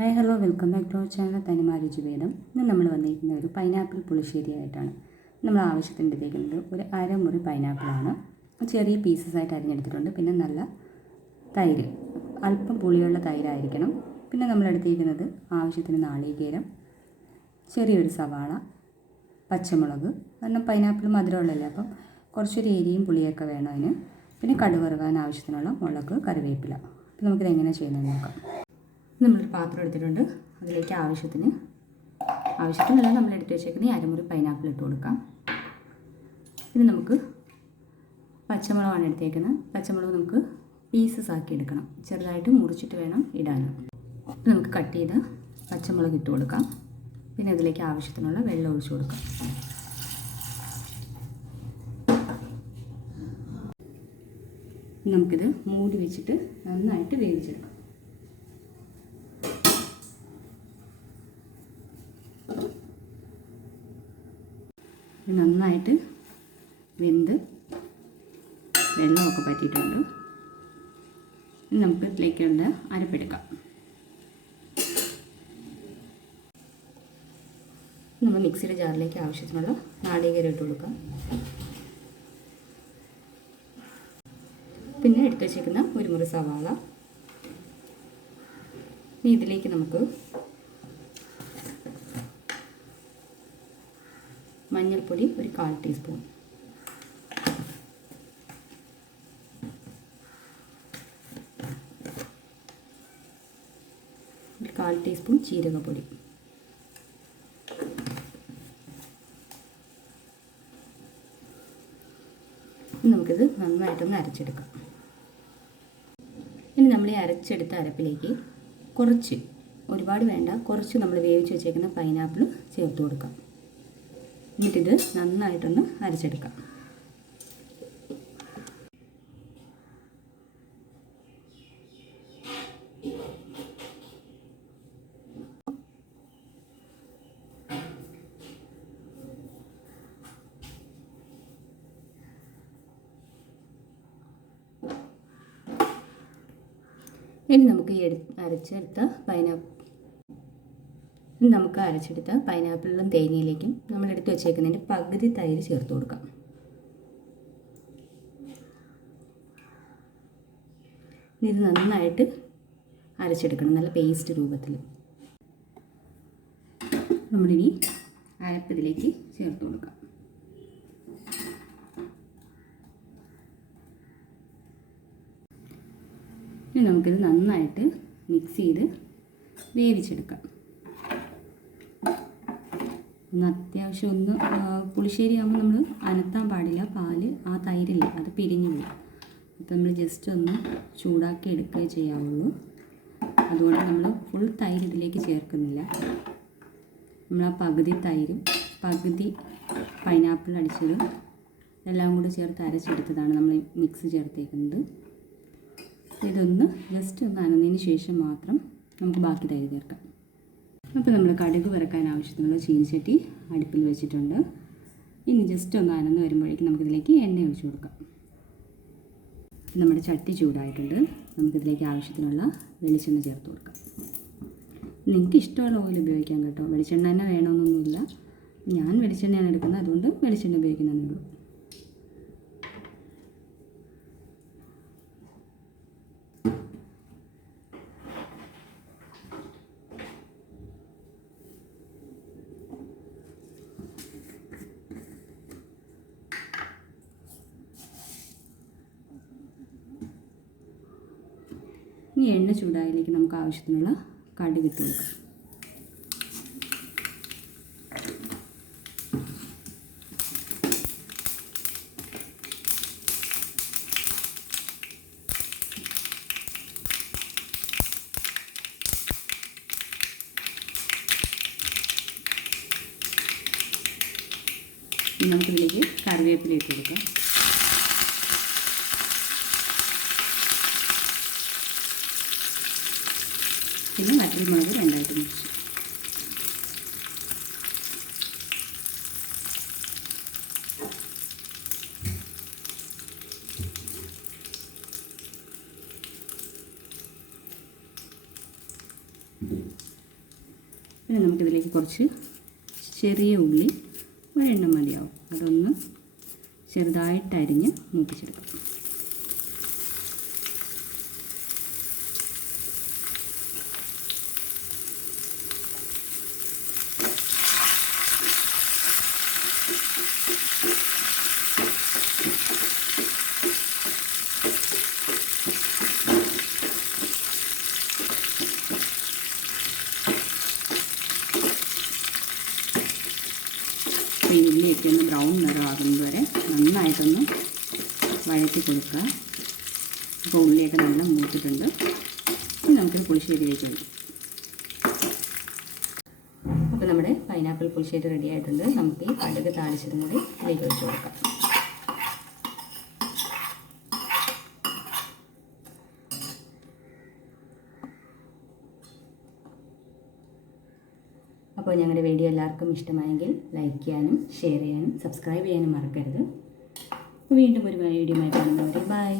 Hi hello welcome back to our channel Thanima Ruchibhedam ഇന്ന് നമ്മൾ വന്നിരിക്കുന്ന ഒരു പൈനാപ്പിൾ പുളിശ്ശേരി ആയിട്ടാണ് നമ്മൾ ആവശ്യത്തിന് എടുത്തേക്കുന്നത് ഒരു അരമുറി പൈനാപ്പിളാണ് ചെറിയ പീസസ് ആയിട്ട് അരിഞ്ഞെടുത്തിട്ടുണ്ട്. പിന്നെ നല്ല തൈര്. അല്പം പുളിയുള്ള തൈരായിരിക്കണം. പിന്നെ നമ്മൾ എടുത്തിരിക്കുന്നത് ആവശ്യത്തിന് നാളികേരം ചെറിയൊരു സവാള പച്ചമുളക് കാരണം പൈനാപ്പിൾ മധുരമുള്ളല്ലേ അപ്പം കുറച്ചൊരു എരിയും പുളിയൊക്കെ വേണം അതിന്. പിന്നെ കടുവറുകാൻ ആവശ്യത്തിനുള്ള മുളക് കറിവേപ്പില. അപ്പം നമുക്കിത് എങ്ങനെ ചെയ്യുന്നത് നോക്കാം. നമ്മളൊരു പാത്രം എടുത്തിട്ടുണ്ട്. അതിലേക്ക് ആവശ്യത്തിന് ആവശ്യത്തിനല്ല നമ്മൾ എടുത്ത് വെച്ചേക്കുന്ന ഈ അരമുറി പൈനാപ്പിൾ ഇട്ട് കൊടുക്കാം. ഇനി നമുക്ക് പച്ചമുളകാണ് എടുത്തേക്കുന്നത്. പച്ചമുളക് നമുക്ക് പീസസ് ആക്കി എടുക്കണം. ചെറുതായിട്ട് മുറിച്ചിട്ട് വേണം ഇടാൻ. നമുക്ക് കട്ട് ചെയ്ത് പച്ചമുളക് ഇട്ട് കൊടുക്കാം. പിന്നെ അതിലേക്ക് ആവശ്യത്തിനുള്ള വെള്ളം ഒഴിച്ചു കൊടുക്കാം. നമുക്കിത് മൂടി വെച്ചിട്ട് നന്നായിട്ട് വേവിച്ചെടുക്കാം. നന്നായിട്ട് വെന്ത് വെള്ളമൊക്കെ പറ്റിയിട്ടുണ്ട്. ഇനി നമുക്ക് ഇതിലേക്കുള്ള അരപ്പെടുക്കാം. നമ്മൾ മിക്സിയുടെ ജാറിലേക്ക് ആവശ്യത്തിനുള്ള നാളികേരം ഇട്ട് കൊടുക്കാം. പിന്നെ എടുത്തു വച്ചേക്കുന്ന ഒരു മുറി സവാള. ഇനി ഇതിലേക്ക് നമുക്ക് മഞ്ഞൾപ്പൊടി ഒരു കാൽ ടീസ്പൂൺ. ഒരു കാൽ ടീസ്പൂൺ ജീരകപ്പൊടി. നമുക്കിത് നന്നായിട്ടൊന്ന് അരച്ചെടുക്കാം. ഇനി നമ്മൾ ഈ അരച്ചെടുത്ത അരപ്പിലേക്ക് കുറച്ച് ഒരുപാട് വേണ്ട കുറച്ച് നമ്മൾ വേവിച്ച് വെച്ചേക്കുന്ന പൈനാപ്പിൾ ചേർത്ത് കൊടുക്കാം. എന്നിട്ടിത് നന്നായിട്ടൊന്ന് അരച്ചെടുക്കാം. ഇനി നമുക്ക് ഈ അരച്ചെടുത്ത പൈനാപ്പിൾ ഇനി നമുക്ക് അരച്ചെടുത്ത പൈനാപ്പിളിലും തേങ്ങയിലേക്കും നമ്മൾ എടുത്ത് വെച്ചേക്കുന്നതിന്റെ പകുതി തൈര് ചേർത്ത് കൊടുക്കാം. ഇത് നന്നായിട്ട് അരച്ചെടുക്കണം നല്ല പേസ്റ്റ് രൂപത്തിൽ. നമ്മളിനി അരപ്പിതിലേക്ക് ചേർത്ത് കൊടുക്കാം. ഇനി നമുക്കിത് നന്നായിട്ട് മിക്സ് ചെയ്ത് വേവിച്ചെടുക്കാം. ഒന്ന് അത്യാവശ്യം ഒന്ന് പുളിശ്ശേരി ആകുമ്പോൾ നമ്മൾ അനത്താൻ പാടില്ല. പാൽ ആ തൈരില്ല അത് പിരിഞ്ഞു പോകും അപ്പം നമ്മൾ ജസ്റ്റ് ഒന്ന് ചൂടാക്കി എടുക്കുകയേ ചെയ്യാവുള്ളൂ. അതുകൊണ്ട് നമ്മൾ ഫുൾ തൈര് ഇതിലേക്ക് ചേർക്കുന്നില്ല. നമ്മൾ ആ പകുതി തൈര് പകുതി പൈനാപ്പിൾ അടിച്ചതും എല്ലാം കൂടി ചേർത്ത് അരച്ചെടുത്തതാണ് നമ്മൾ മിക്സ് ചേർത്തേക്കുന്നത്. ഇതൊന്ന് ജസ്റ്റ് ഒന്ന് അനന്നതിന് ശേഷം മാത്രം നമുക്ക് ബാക്കി തൈര് ചേർക്കാം. അപ്പോൾ നമ്മൾ കടുക് വറക്കാൻ ആവശ്യത്തിനുള്ള ചീനിച്ചട്ടി അടുപ്പിൽ വെച്ചിട്ടുണ്ട്. ഇനി ജസ്റ്റ് ഒന്ന് അനന്ന് വരുമ്പോഴേക്കും നമുക്കിതിലേക്ക് എണ്ണ ഒഴിച്ചു കൊടുക്കാം. നമ്മുടെ ചട്ടി ചൂടായിട്ടുണ്ട്. നമുക്കിതിലേക്ക് ആവശ്യത്തിനുള്ള വെളിച്ചെണ്ണ ചേർത്ത് കൊടുക്കാം. നിങ്ങൾക്ക് ഇഷ്ടമുള്ള ഓയിൽ ഉപയോഗിക്കാം കേട്ടോ. വെളിച്ചെണ്ണ തന്നെ വേണമെന്നൊന്നുമില്ല. ഞാൻ വെളിച്ചെണ്ണയാണ് എടുക്കുന്നത്. അതുകൊണ്ട് വെളിച്ചെണ്ണ ഉപയോഗിക്കുന്നതേ ഉള്ളൂ ഇനി എണ്ണ ചൂടായതിലേക്ക് നമുക്ക് ആവശ്യത്തിനുള്ള കടുക് ഇട്ട് കൊടുക്കാം. നമുക്കിതിലേക്ക് കറിവേപ്പില ഇട്ട് കൊടുക്കാം. പിന്നെ വറ്റൽമുളക് രണ്ടായിട്ട് മുറിച്ചു പിന്നെ നമുക്കിതിലേക്ക് കുറച്ച് ചെറിയ ഉള്ളി ഒരെണ്ണം മതിയാവും. അതൊന്ന് ചെറുതായിട്ട് അരിഞ്ഞ് മൂപ്പിച്ചെടുക്കാം ഈ ഉള്ളിയൊക്കെ ഒന്ന് ബ്രൗൺ നിറമാകുന്നത് വരെ നന്നായിട്ടൊന്ന് വഴറ്റി കൊടുക്കുക. അപ്പോൾ ഉള്ളിയൊക്കെ നല്ല മൂത്തിട്ടുണ്ട്. ഇനി നമുക്കിത് പുളിശ്ശേരിയിലേക്ക് വയ്ക്കാം അപ്പോൾ നമ്മുടെ പൈനാപ്പിൾ പുളിശ്ശേരി റെഡി ആയിട്ടുണ്ട്. നമുക്ക് ഈ കടുക് താളിച്ചതും കൂടി ഇതിലേക്ക് വെച്ച് കൊടുക്കാം. അപ്പോൾ ഞങ്ങളുടെ വീഡിയോ എല്ലാവർക്കും ഇഷ്ടമായെങ്കിൽ ലൈക്ക് ചെയ്യാനും ഷെയർ ചെയ്യാനും സബ്സ്ക്രൈബ് ചെയ്യാനും മറക്കരുത്. വീണ്ടും ഒരു വീഡിയോ ആയി കാണുന്നവരെ ബൈ